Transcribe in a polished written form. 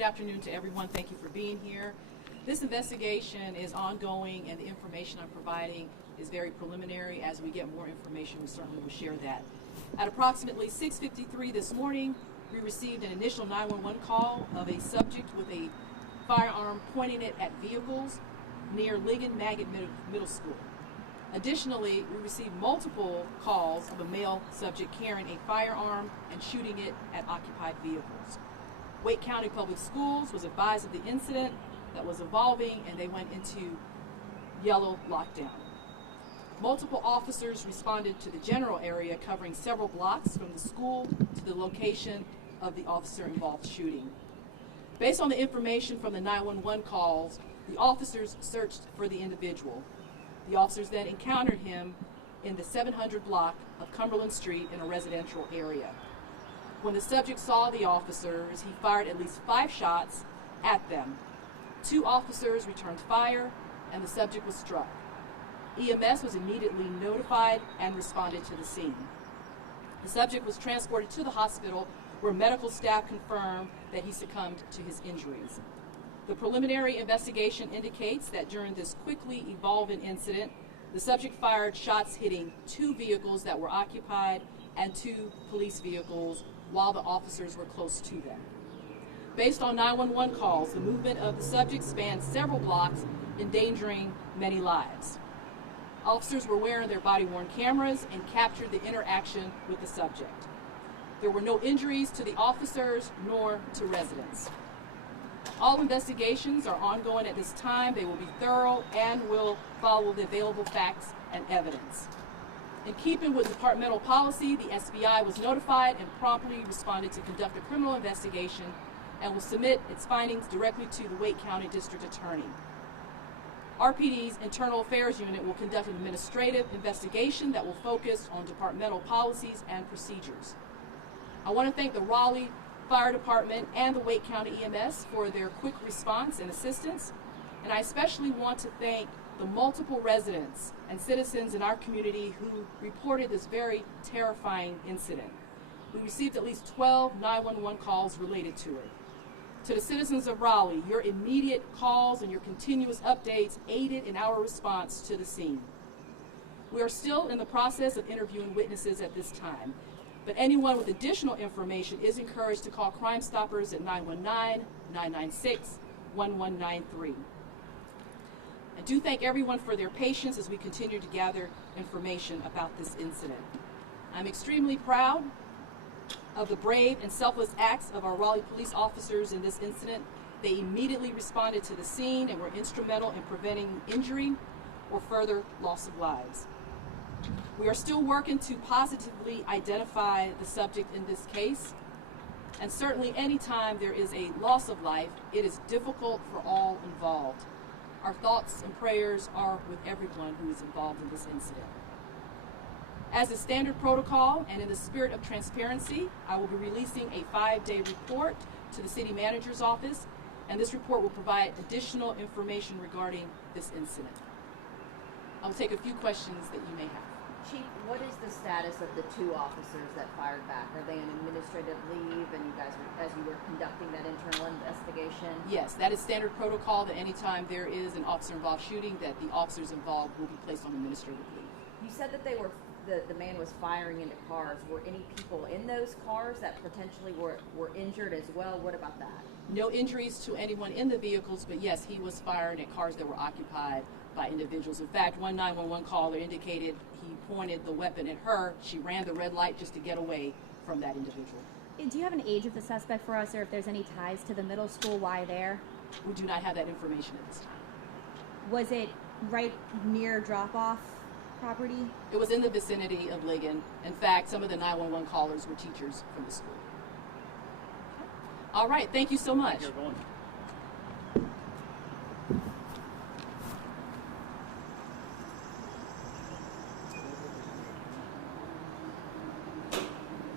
Good afternoon to everyone. Thank you for being here. This investigation is ongoing, and the information I'm providing is very preliminary. As we get more information, we certainly will share that. At approximately 6:53 this morning, we received an initial 911 call of a subject with a firearm pointing it at vehicles near Ligon Maggot Middle School. Additionally, we received multiple calls of a male subject carrying a firearm and shooting it at occupied vehicles. Wake County Public Schools was advised of the incident that was evolving, and they went into yellow lockdown. Multiple officers responded to the general area covering several blocks from the school to the location of the officer-involved shooting. Based on the information from the 911 calls, the officers searched for the individual. The officers then encountered him in the 700 block of Cumberland Street in a residential area. When the subject saw the officers, he fired at least 5 shots at them. 2 officers returned fire, and the subject was struck. EMS was immediately notified and responded to the scene. The subject was transported to the hospital, where medical staff confirmed that he succumbed to his injuries. The preliminary investigation indicates that during this quickly evolving incident, the subject fired shots hitting 2 vehicles that were occupied and 2 police vehicles while the officers were close to them. Based on 911 calls, the movement of the subject spanned several blocks, endangering many lives. Officers were wearing their body-worn cameras and captured the interaction with the subject. There were no injuries to the officers nor to residents. All investigations are ongoing at this time. They will be thorough and will follow the available facts and evidence. In keeping with departmental policy, the SBI was notified and promptly responded to conduct a criminal investigation and will submit its findings directly to the Wake County District Attorney. RPD's Internal Affairs Unit will conduct an administrative investigation that will focus on departmental policies and procedures. I want to thank the Raleigh Fire Department and the Wake County EMS for their quick response and assistance, and I especially want to thank the multiple residents and citizens in our community who reported this very terrifying incident. We received at least 12 911 calls related to it. To the citizens of Raleigh, your immediate calls and your continuous updates aided in our response to the scene. We are still in the process of interviewing witnesses at this time, but anyone with additional information is encouraged to call Crime Stoppers at 919-996-1193. I do thank everyone for their patience as we continue to gather information about this incident. I'm extremely proud of the brave and selfless acts of our Raleigh police officers in this incident. They immediately responded to the scene and were instrumental in preventing injury or further loss of lives. We are still working to positively identify the subject in this case, and certainly anytime there is a loss of life, it is difficult for all involved. Our thoughts and prayers are with everyone who is involved in this incident. As a standard protocol and in the spirit of transparency, I will be releasing a 5-day report to the City Manager's office, and this report will provide additional information regarding this incident. I will take a few questions that you may have. Chief, what is the status of the 2 officers that fired back? Are they on administrative leave, and you guys, as you were conducting that internal investigation? Yes, that is standard protocol, that anytime there is an officer-involved shooting, that the officers involved will be placed on administrative leave. You said that the man was firing into cars. Were any people in those cars that potentially were injured as well? What about that? No injuries to anyone in the vehicles, but yes, he was firing at cars that were occupied by individuals. In fact, one 911 caller indicated he pointed the weapon at her. She ran the red light just to get away from that individual. Do you have an age of the suspect for us, or if there's any ties to the middle school? Why there? We do not have that information at this time. Was it right near drop-off property? It was in the vicinity of Ligon. In fact, some of the 911 callers were teachers from the school. All right, thank you so much. You're going.